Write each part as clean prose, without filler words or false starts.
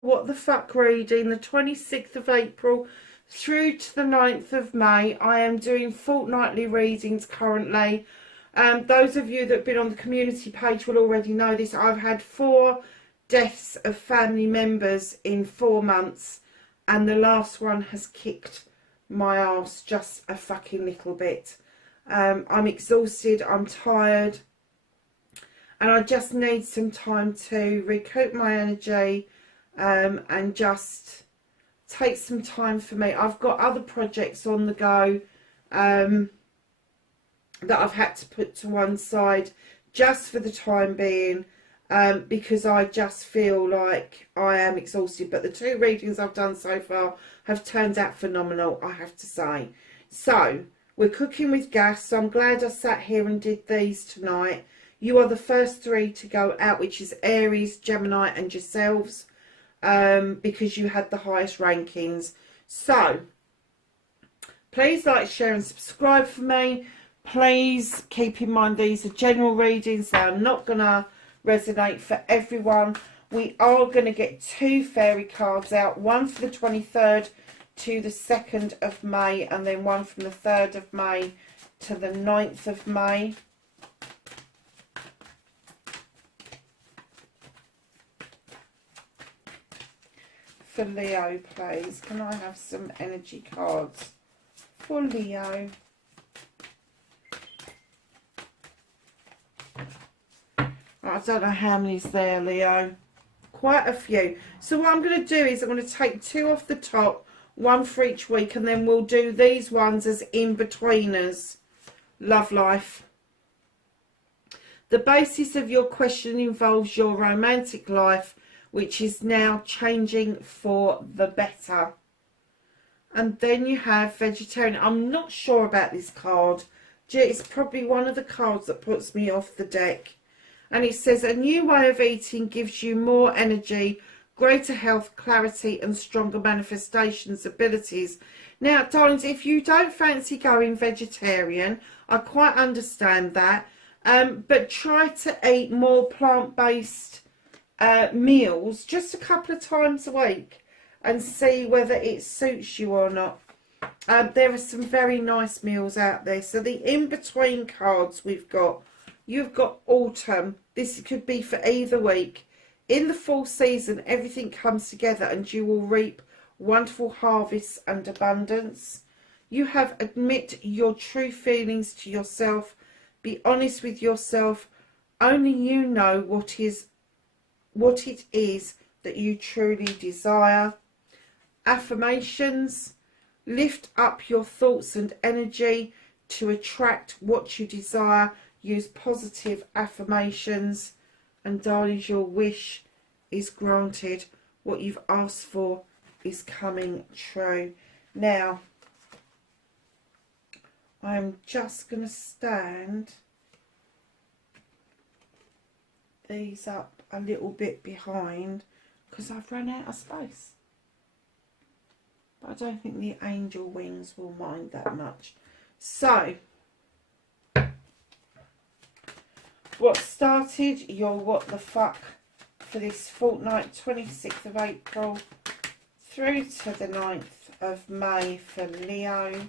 What the fuck reading, the 26th of April through to the 9th of May. I am doing fortnightly readings currently. Those of you that have been on the community page will already know this. I've had 4 deaths of family members in 4 months, and the last one has kicked my ass just a fucking little bit. I'm exhausted, I'm tired, and I just need some time to recoup my energy, and just take some time for me. I've got other projects on the go that I've had to put to one side just for the time being, because I just feel like I am exhausted. But the 2 readings I've done so far have turned out phenomenal, I have to say. So we're cooking with gas, so I'm glad I sat here and did these tonight. You are the first 3 to go out, which is Aries, Gemini and yourselves, because you had the highest rankings. So please like, share and subscribe for me. Please keep in mind these are general readings. They are not going to resonate for everyone. We are going to get 2 fairy cards out, one for the 23rd to the 2nd of May, and then one from the 3rd of May to the 9th of May. For Leo, please, can I have some energy cards for Leo? I don't know how many's there, Leo. Quite a few. So what I'm going to do is I'm going to take 2 off the top, 1 for each week, and then we'll do these ones as in-betweeners. Love life. The basis of your question involves your romantic life, which is now changing for the better. And then you have vegetarian. I'm not sure about this card. It's probably one of the cards that puts me off the deck. And it says, a new way of eating gives you more energy, greater health, clarity and stronger manifestations abilities. Now, darlings, if you don't fancy going vegetarian, I quite understand that. But try to eat more plant-based meals just a couple of times a week and see whether it suits you or not. There are some very nice meals out there. So the in-between cards we've got, you've got autumn. This could be for either week. In the fall season, everything comes together and you will reap wonderful harvests and abundance. You have admit your true feelings to yourself. Be honest with yourself. Only you know what it is that you truly desire. Affirmations. Lift up your thoughts and energy to attract what you desire. Use positive affirmations. And darlings, your wish is granted. What you've asked for is coming true. Now, I'm just going to stand these up a little bit behind because I've run out of space. But I don't think the angel wings will mind that much. So, what started your what the fuck for this fortnight, 26th of April through to the 9th of May for Leo.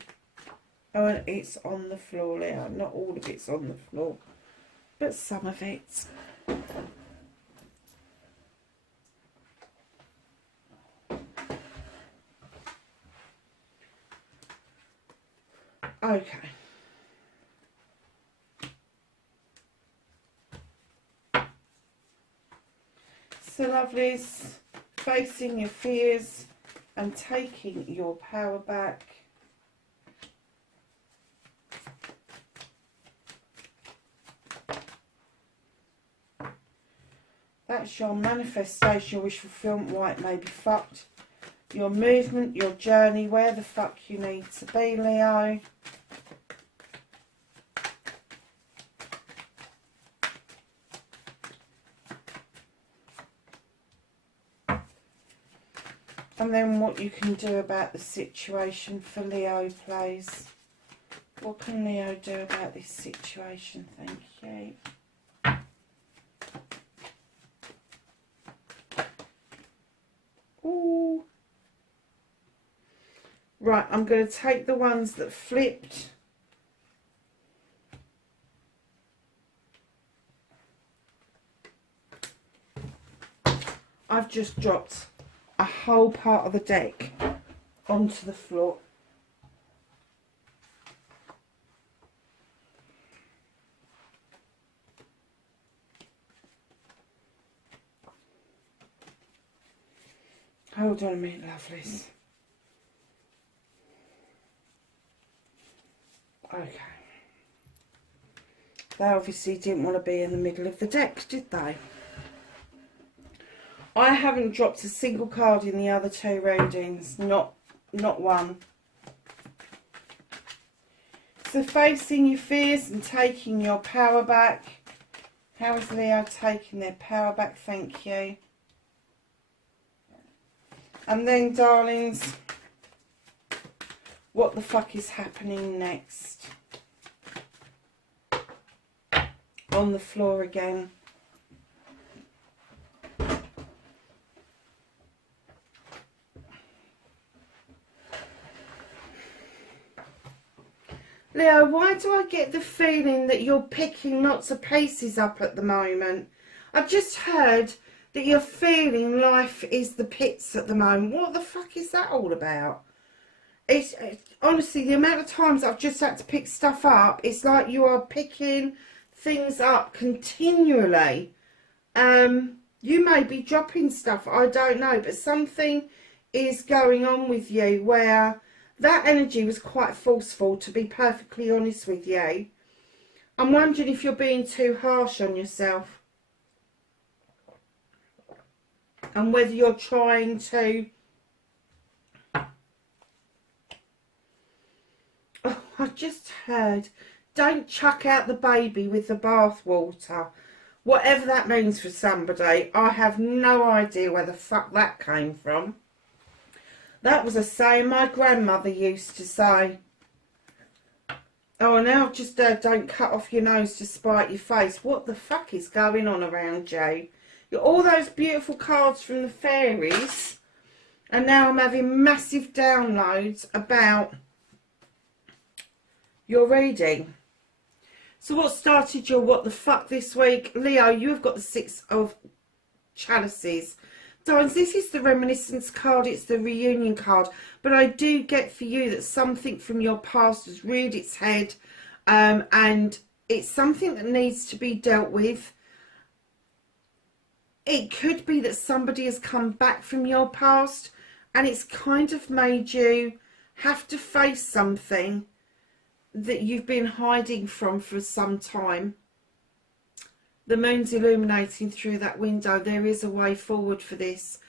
Oh, and it's on the floor, Leo. Not all of it's on the floor, but some of it. Okay. So lovelies, facing your fears and taking your power back. That's your manifestation, your wish fulfillment, why it may be fucked. Your movement, your journey, where the fuck you need to be, Leo. And then what you can do about the situation for Leo, please. What can Leo do about this situation? Thank you. Ooh. Right, I'm going to take the ones that flipped. I've just dropped a whole part of the deck onto the floor. Hold on a minute, lovelies. Okay. They obviously didn't want to be in the middle of the deck, did they? I haven't dropped a single card in the other two readings. Not one. So facing your fears and taking your power back. How is Leo taking their power back? Thank you. And then, darlings, what the fuck is happening next? On the floor again. Leo, why do I get the feeling that you're picking lots of pieces up at the moment? I've just heard that you're feeling life is the pits at the moment. What the fuck is that all about? It's honestly, the amount of times I've just had to pick stuff up, it's like you are picking things up continually. You may be dropping stuff, I don't know, but something is going on with you where that energy was quite forceful, to be perfectly honest with you. I'm wondering if you're being too harsh on yourself. And whether you're trying to... Oh, I just heard, don't chuck out the baby with the bathwater. Whatever that means for somebody, I have no idea where the fuck that came from. That was a saying my grandmother used to say. Oh, and now I've just heard, don't cut off your nose to spite your face. What the fuck is going on around you? All those beautiful cards from the fairies, and now I'm having massive downloads about your reading. So what started your what the fuck this week? Leo, you have got the Six of Chalices. Darlings, this is the reminiscence card, it's the reunion card, but I do get for you that something from your past has reared its head, and it's something that needs to be dealt with. It could be that somebody has come back from your past and it's kind of made you have to face something that you've been hiding from for some time. The moon's illuminating through that window. There is a way forward for this.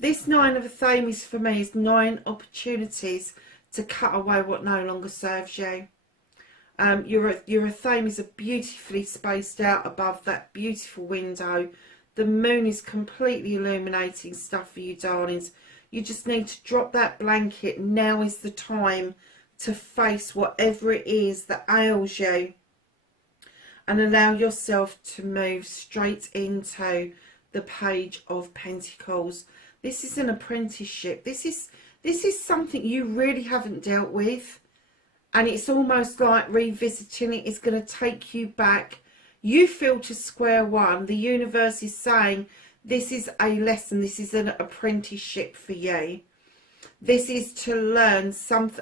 This Nine of Thames for me is 9 opportunities to cut away what no longer serves you. Your Thames are beautifully spaced out above that beautiful window. The moon is completely illuminating stuff for you, darlings. You just need to drop that blanket. Now is the time to face whatever it is that ails you, and allow yourself to move straight into the Page of Pentacles. This is an apprenticeship. This is something you really haven't dealt with, and it's almost like revisiting it is going to take you back. You feel to square one. The universe is saying this is a lesson. This is an apprenticeship for you. This is to learn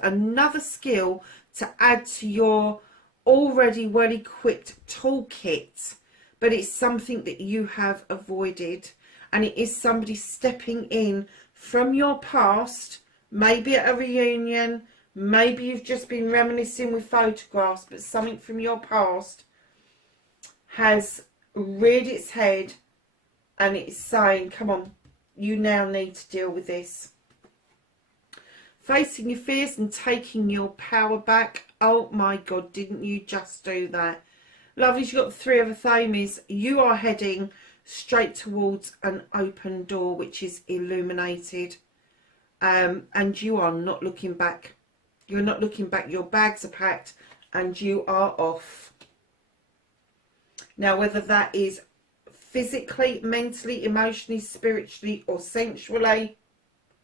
another skill to add to your already well-equipped toolkit. But it's something that you have avoided. And it is somebody stepping in from your past. Maybe at a reunion. Maybe you've just been reminiscing with photographs. But something from your past has reared its head, and it's saying, come on, you now need to deal with this. Facing your fears and taking your power back. Oh my God, didn't you just do that? Lovelies, you've got the Three of Thames. You are heading straight towards an open door which is illuminated. and you are not looking back. You're not looking back. Your bags are packed and you are off. Now, whether that is physically, mentally, emotionally, spiritually or sensually,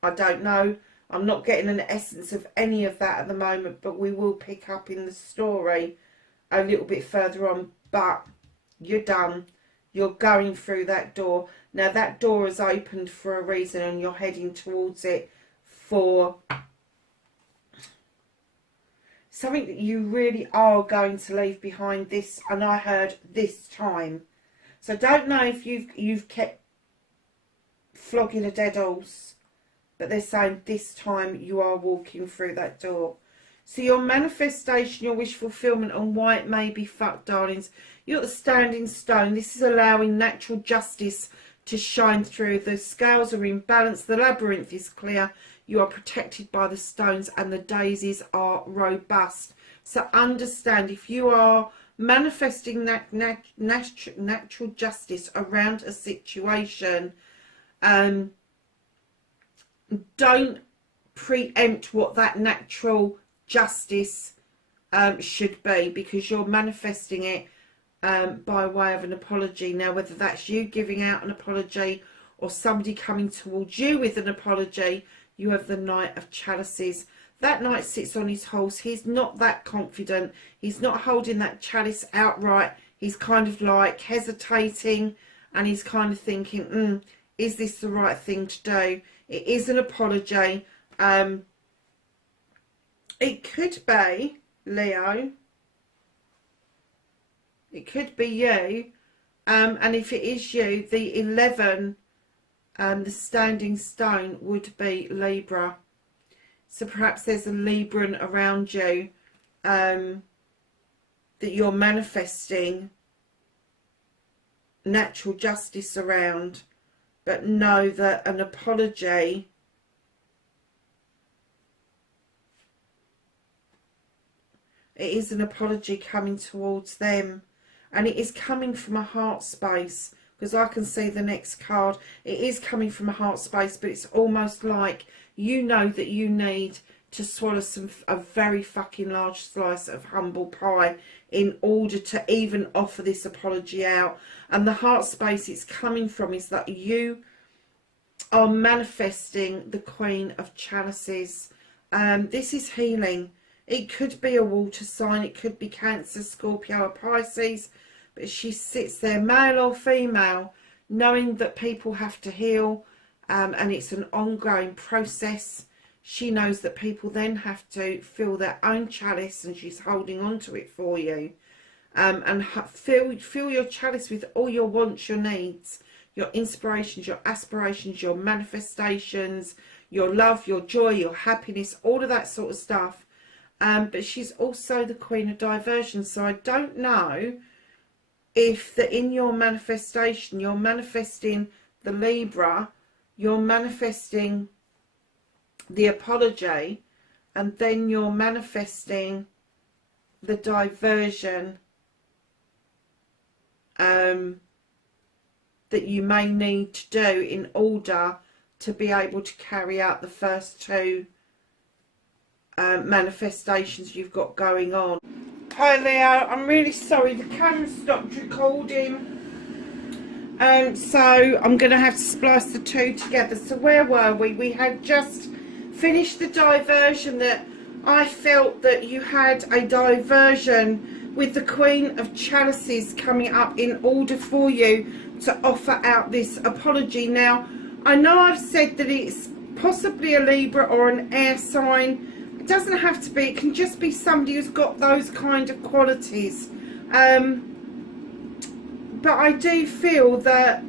I don't know. I'm not getting an essence of any of that at the moment, but we will pick up in the story a little bit further on. But you're done. You're going through that door. Now that door is opened for a reason and you're heading towards it for something that you really are going to leave behind this. And I heard this time. So I don't know if you've kept flogging a dead horse, but they're saying this time you are walking through that door. So your manifestation, your wish fulfillment, and why it may be fucked, darlings. You're the standing stone. This is allowing natural justice to shine through. The scales are in balance. The labyrinth is clear. You are protected by the stones and the daisies are robust. So understand, if you are manifesting that natural justice around a situation, don't preempt what that natural justice should be, because you're manifesting it by way of an apology. Now, whether that's you giving out an apology or somebody coming towards you with an apology, you have the Knight of Chalices. That knight sits on his horse. He's not that confident. He's not holding that chalice outright. He's kind of like hesitating, and he's kind of thinking, is this the right thing to do? It is an apology. It could be, Leo. It could be you. And if it is you, the 11, the standing stone would be Libra. So perhaps there's a Libran around you that you're manifesting natural justice around. But know that an apology it is an apology coming towards them, and it is coming from a heart space, because I can see the next card. It is coming from a heart space, but it's almost like you know that you need to swallow a very fucking large slice of humble pie in order to even offer this apology out. And the heart space it's coming from is that you are manifesting the Queen of Chalices. This is healing. It could be a water sign, it could be Cancer, Scorpio or Pisces, but she sits there, male or female, knowing that people have to heal, and it's an ongoing process. She knows that people then have to fill their own chalice, and she's holding on to it for you. And fill your chalice with all your wants, your needs, your inspirations, your aspirations, your manifestations, your love, your joy, your happiness, all of that sort of stuff. But she's also the Queen of Diversion. So I don't know if that in your manifestation, you're manifesting the Libra, you're manifesting the apology, and then you're manifesting the diversion that you may need to do in order to be able to carry out the first two manifestations you've got going on. Hi Leo, I'm really sorry, the camera stopped recording, so I'm going to have to splice the two together. So where were we? We had just finished the diversion, that I felt that you had a diversion with the Queen of Chalices coming up in order for you to offer out this apology. Now, I know I've said that it's possibly a Libra or an air sign. It doesn't have to be, it can just be somebody who's got those kind of qualities. But I do feel that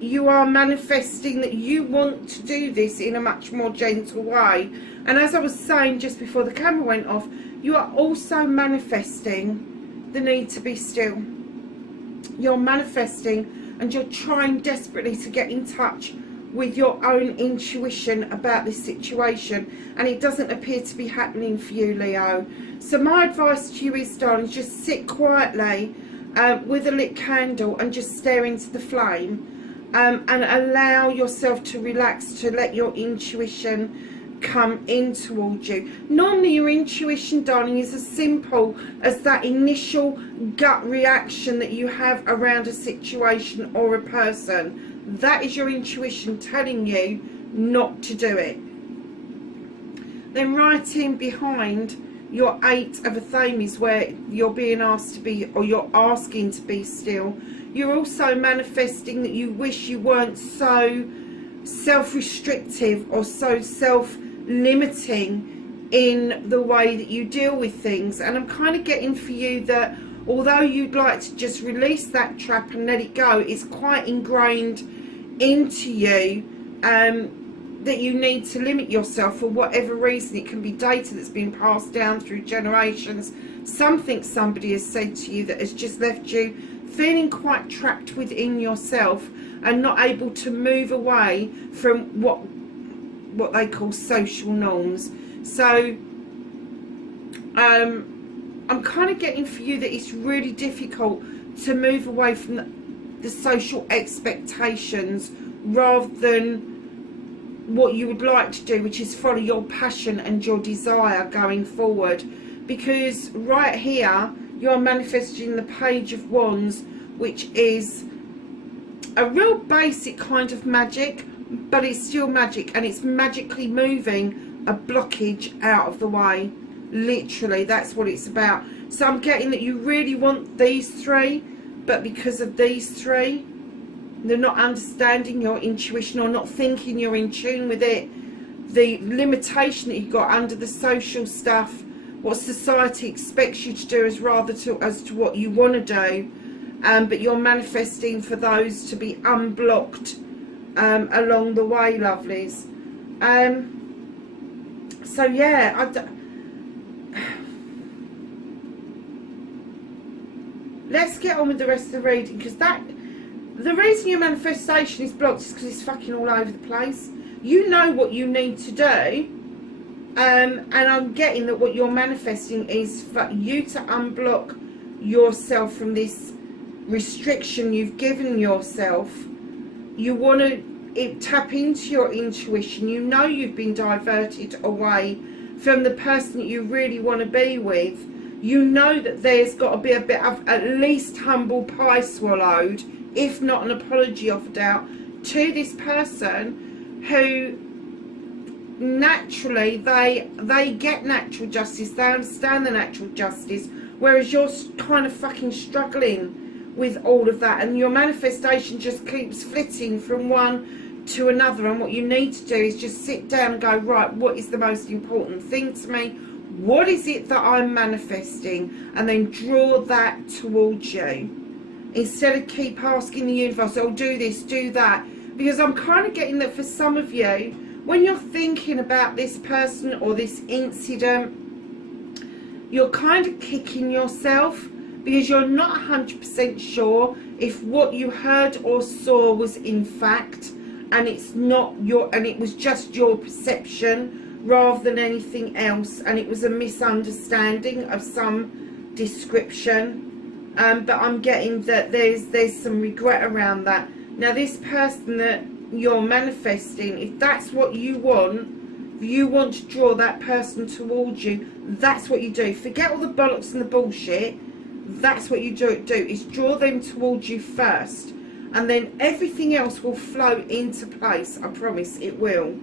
you are manifesting that you want to do this in a much more gentle way. And as I was saying just before the camera went off, you are also manifesting the need to be still. You're manifesting and you're trying desperately to get in touch with your own intuition about this situation, and it doesn't appear to be happening for you, Leo. So my advice to you is, darling, just sit quietly with a lit candle and just stare into the flame, and allow yourself to relax, to let your intuition come in towards you. Normally your intuition, darling, is as simple as that initial gut reaction that you have around a situation or a person. That is your intuition telling you not to do it. Then right in behind your 8 of a thame is where you're being asked to be, or you're asking to be still. You're also manifesting that you wish you weren't so self-restrictive or so self-limiting in the way that you deal with things. And I'm kind of getting for you that although you'd like to just release that trap and let it go, it's quite ingrained into you that you need to limit yourself for whatever reason. It can be data that's been passed down through generations, something somebody has said to you that has just left you feeling quite trapped within yourself and not able to move away from what they call social norms. So I'm kind of getting for you that it's really difficult to move away from the social expectations rather than what you would like to do, which is follow your passion and your desire going forward. Because right here you're manifesting the Page of Wands, which is a real basic kind of magic, but it's still magic, and it's magically moving a blockage out of the way. Literally, that's what it's about. So I'm getting that you really want these 3, but because of these 3, they're not understanding your intuition or not thinking you're in tune with it. The limitation that you've got under the social stuff, what society expects you to do as to what you want to do, but you're manifesting for those to be unblocked along the way, lovelies. So yeah, let's get on with the rest of the reading, because the reason your manifestation is blocked is because it's fucking all over the place. You know what you need to do, and I'm getting that what you're manifesting is for you to unblock yourself from this restriction you've given yourself. You want to tap into your intuition. You know you've been diverted away from the person that you really want to be with. You know that there's got to be a bit of at least humble pie swallowed, if not an apology offered out to this person who naturally they get natural justice, they understand the natural justice, whereas you're kind of fucking struggling with all of that, and your manifestation just keeps flitting from one to another. And what you need to do is just sit down and go, right, what is the most important thing to me? What is it that I'm manifesting? And then draw that towards you, instead of keep asking the universe, oh, do this, do that. Because I'm kind of getting that for some of you, when you're thinking about this person or this incident, you're kind of kicking yourself because you're not 100% sure if what you heard or saw was in fact, and it's not and it was just your perception rather than anything else, and it was a misunderstanding of some description. But I'm getting that there's some regret around that. Now this person that you're manifesting, if that's what you want to draw that person towards you, that's what you do. Forget all the bollocks and the bullshit. That's what you do is draw them towards you first, and then everything else will flow into place. I promise it will.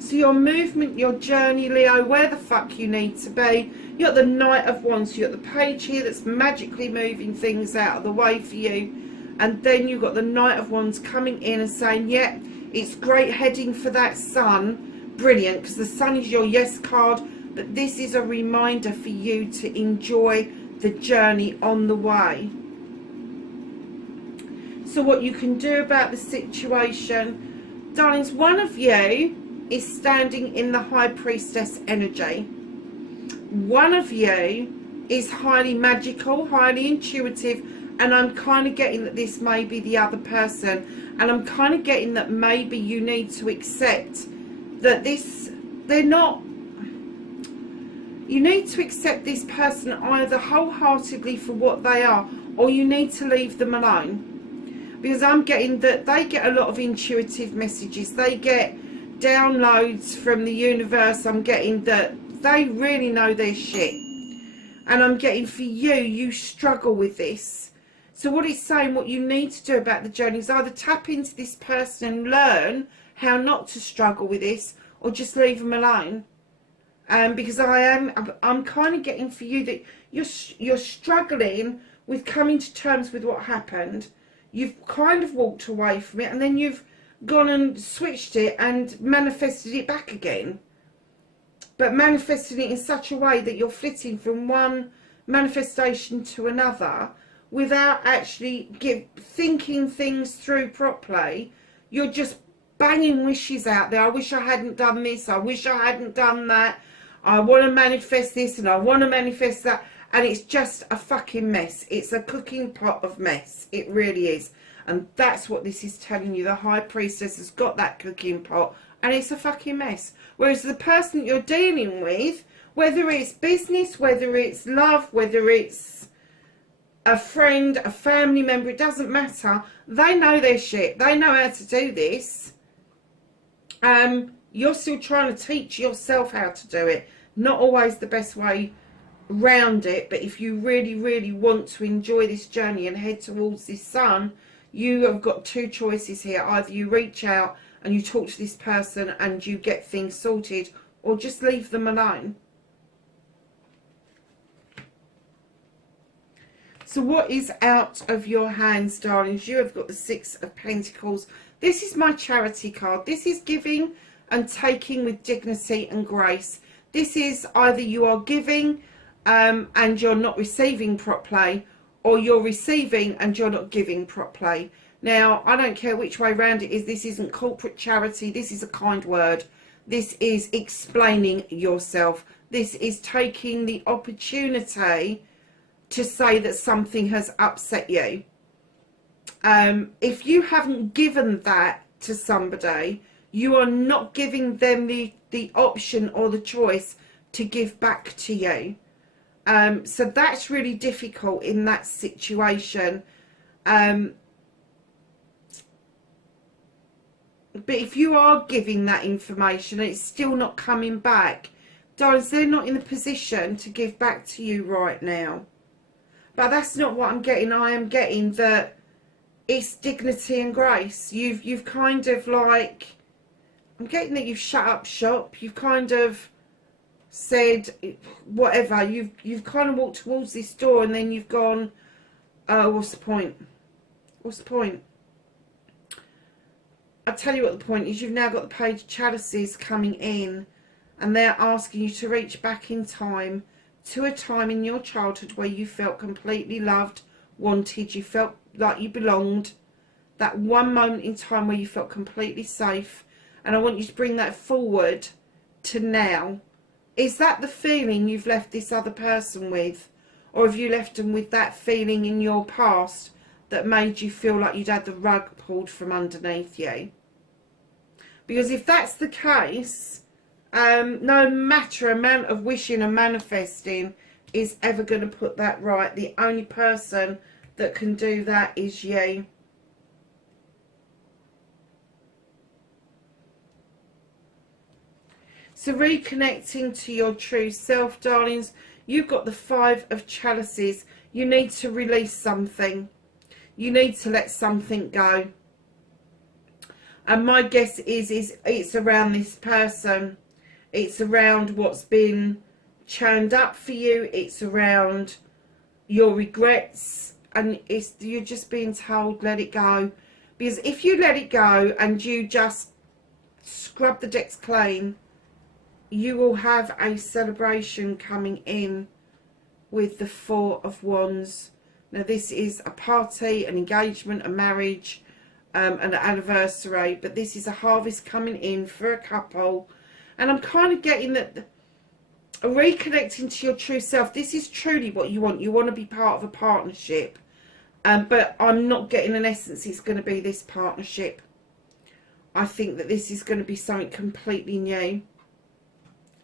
So your movement, your journey, Leo, where the fuck you need to be. You got the Knight of Wands, you got the Page here that's magically moving things out of the way for you, and then you've got the Knight of Wands coming in and saying, yeah, it's great heading for that Sun. Brilliant, because the Sun is your yes card, but this is a reminder for you to enjoy the journey on the way. So what you can do about the situation, darlings, one of you is standing in the High Priestess energy. One of you is highly magical, highly intuitive, and I'm kind of getting that this may be the other person, and I'm kind of getting that maybe you need to accept that they're not. You need to accept this person either wholeheartedly for what they are, or you need to leave them alone. because I'm getting that they get a lot of intuitive messages. They get downloads from the universe. I'm getting that they really know their shit. And I'm getting for you, you struggle with this. So what it's saying, what you need to do about the journey is either tap into this person and learn how not to struggle with this, or just leave them alone. Because I'm kind of getting for you that you're struggling with coming to terms with what happened. You've kind of walked away from it, and then you've gone and switched it and manifested it back again. But manifesting it in such a way that you're flitting from one manifestation to another without actually thinking things through properly. You're just banging wishes out there. I wish I hadn't done this. I wish I hadn't done that. I want to manifest this and I want to manifest that. And it's just a fucking mess. It's a cooking pot of mess. It really is. And that's what this is telling you. The High Priestess has got that cooking pot and it's a fucking mess. Whereas the person that you're dealing with, whether it's business, whether it's love, whether it's a friend, a family member, it doesn't matter. They know their shit. They know how to do this. You're still trying to teach yourself how to do it. Not always the best way round it, but if you really, really want to enjoy this journey and head towards this sun, you have got two choices here. Either you reach out and you talk to this person and you get things sorted, or just leave them alone. So what is out of your hands, darlings? You have got the Six of Pentacles. This is my charity card. This is giving and taking with dignity and grace. This is either you are giving and you're not receiving properly, or you're receiving and you're not giving properly. Now, I don't care which way round it is. This isn't corporate charity. This is a kind word. This is explaining yourself. This is taking the opportunity to say that something has upset you. If you haven't given that to somebody, you are not giving them the option or the choice to give back to you. So that's really difficult in that situation. But if you are giving that information and it's still not coming back, darlings, they're not in the position to give back to you right now. But that's not what I'm getting. I am getting that it's dignity and grace. You've kind of like, I'm getting that you've shut up shop. You've kind of said whatever. You've kind of walked towards this door and then you've gone, oh, what's the point? What's the point? I'll tell you what the point is. You've now got the Page of Chalices coming in, and they're asking you to reach back in time to a time in your childhood where you felt completely loved, wanted, you felt like you belonged. That one moment in time where you felt completely safe. And I want you to bring that forward to now. Is that the feeling you've left this other person with? Or have you left them with that feeling in your past that made you feel like you'd had the rug pulled from underneath you? Because if that's the case, no matter amount of wishing and manifesting is ever going to put that right. The only person that can do that is you. So reconnecting to your true self, darlings, you've got the Five of Chalices. You need to release something. You need to let something go. And my guess is it's around this person. It's around what's been churned up for you. It's around your regrets. And you're just being told, let it go. Because if you let it go and you just scrub the decks clean, you will have a celebration coming in with the Four of Wands. Now this is a party, an engagement, a marriage, an anniversary. But this is a harvest coming in for a couple. And I'm kind of getting that reconnecting to your true self. This is truly what you want. You want to be part of a partnership. But I'm not getting an essence it's going to be this partnership. I think that this is going to be something completely new.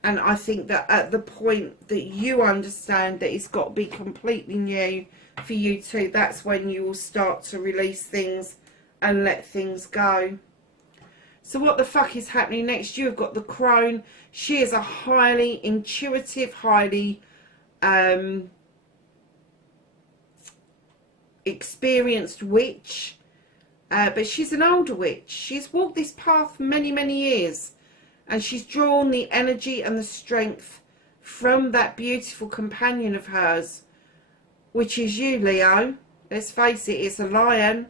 And I think that at the point that you understand that it's got to be completely new for you too, that's when you will start to release things and let things go. So what the fuck is happening next? You've got the crone. She is a highly intuitive, highly experienced witch. But she's an older witch. She's walked this path many, many years. And she's drawn the energy and the strength from that beautiful companion of hers, which is you, Leo. Let's face it, it's a lion.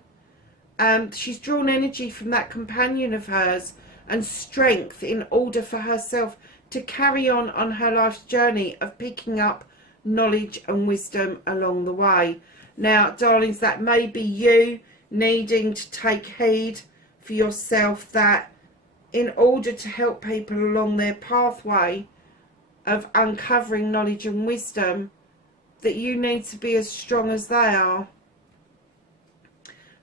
She's drawn energy from that companion of hers and strength in order for herself to carry on her life's journey of picking up knowledge and wisdom along the way. Now, darlings, that may be you needing to take heed for yourself, that in order to help people along their pathway of uncovering knowledge and wisdom, that you need to be as strong as they are.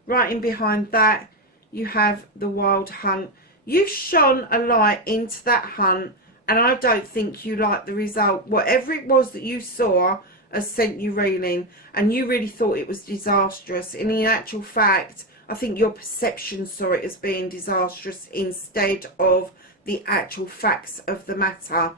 Right in behind that, you have the wild hunt. You shone a light into that hunt, and I don't think you liked the result. Whatever it was that you saw has sent you reeling, and you really thought it was disastrous. And in actual fact, I think your perception saw it as being disastrous instead of the actual facts of the matter.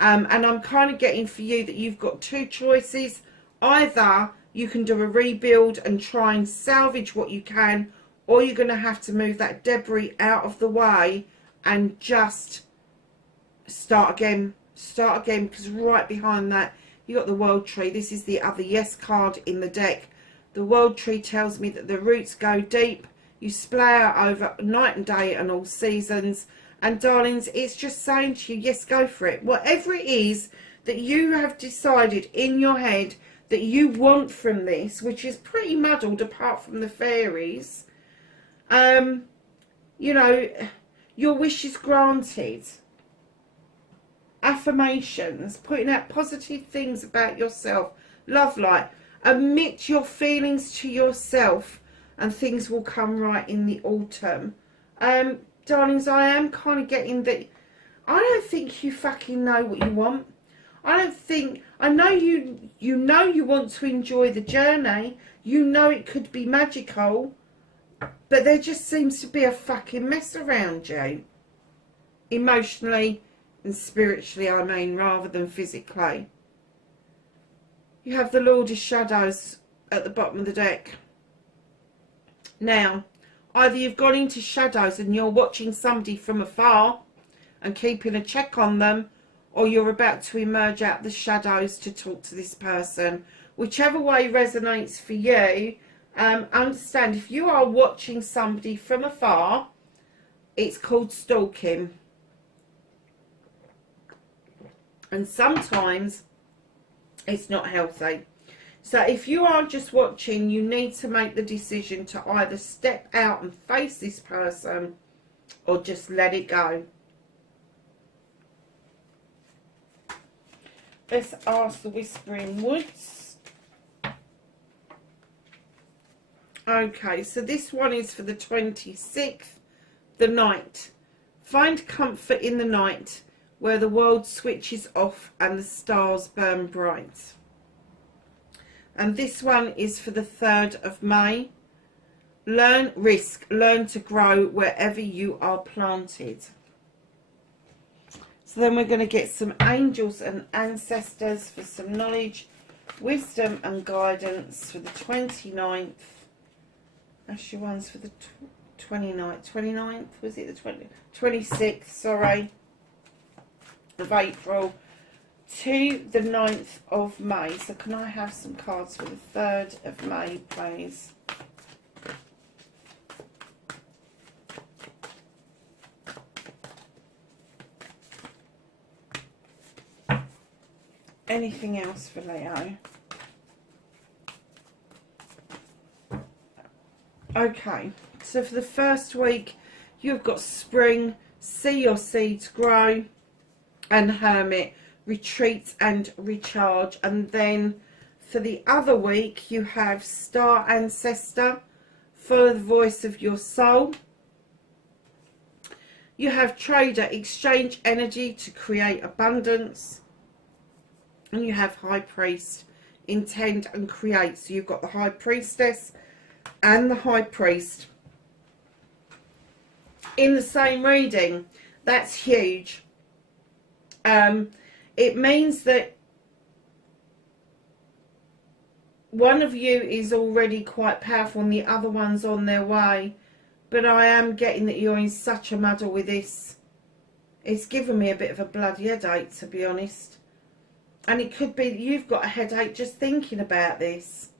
And I'm kind of getting for you that you've got two choices. Either you can do a rebuild and try and salvage what you can, or you're going to have to move that debris out of the way and just start again. Start again, because right behind that, you got the World Tree. This is the other yes card in the deck. The World Tree tells me that the roots go deep. You splay out over night and day and all seasons. And darlings, it's just saying to you, yes, go for it. Whatever it is that you have decided in your head that you want from this, which is pretty muddled apart from the fairies, you know, your wish is granted. Affirmations, putting out positive things about yourself, love light, admit your feelings to yourself, and things will come right in the autumn. Darlings, I am kind of getting that. I don't think you fucking know what you want. I know you know you want to enjoy the journey. You know it could be magical, but there just seems to be a fucking mess around you. Emotionally and spiritually, I mean, rather than physically. You have the Lord of Shadows at the bottom of the deck. Now, either you've gone into shadows and you're watching somebody from afar and keeping a check on them, or you're about to emerge out the shadows to talk to this person. Whichever way resonates for you, understand if you are watching somebody from afar, it's called stalking. And sometimes it's not healthy. So if you are just watching, you need to make the decision to either step out and face this person or just let it go. Let's ask the Whispering Woods. Okay, so this one is for the 26th, the night. Find comfort in the night, where the world switches off and the stars burn bright. And this one is for the 3rd of May. Learn, risk, learn to grow wherever you are planted. So then we're going to get some angels and ancestors for some knowledge, wisdom and guidance for the 29th. Actually, one's for the 29th, was it the 26th, sorry, of April to the 9th of May. So can I have some cards for the 3rd of May, please? Anything else for Leo? Okay, so for the first week, you've got Spring, see your seeds grow, and Hermit, retreat and recharge. And then for the other week, you have Star Ancestor, follow the voice of your soul. You have Trader, exchange energy to create abundance. And you have High Priest, intend and create. So you've got the High Priestess and the High Priest. in the same reading. That's huge. It means that one of you is already quite powerful and the other one's on their way. But I am getting that you're in such a muddle with this. It's given me a bit of a bloody headache, to be honest. And it could be that you've got a headache just thinking about this.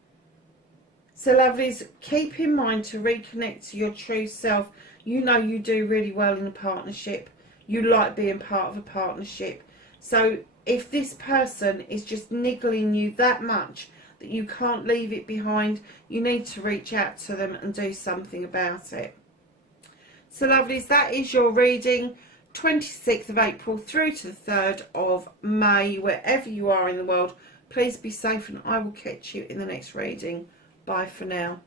So lovelies, keep in mind to reconnect to your true self. You know you do really well in a partnership. You like being part of a partnership. So if this person is just niggling you that much that you can't leave it behind, you need to reach out to them and do something about it. So lovelies, that is your reading. 26th of April through to the 3rd of May, wherever you are in the world. Please be safe and I will catch you in the next reading. Bye for now.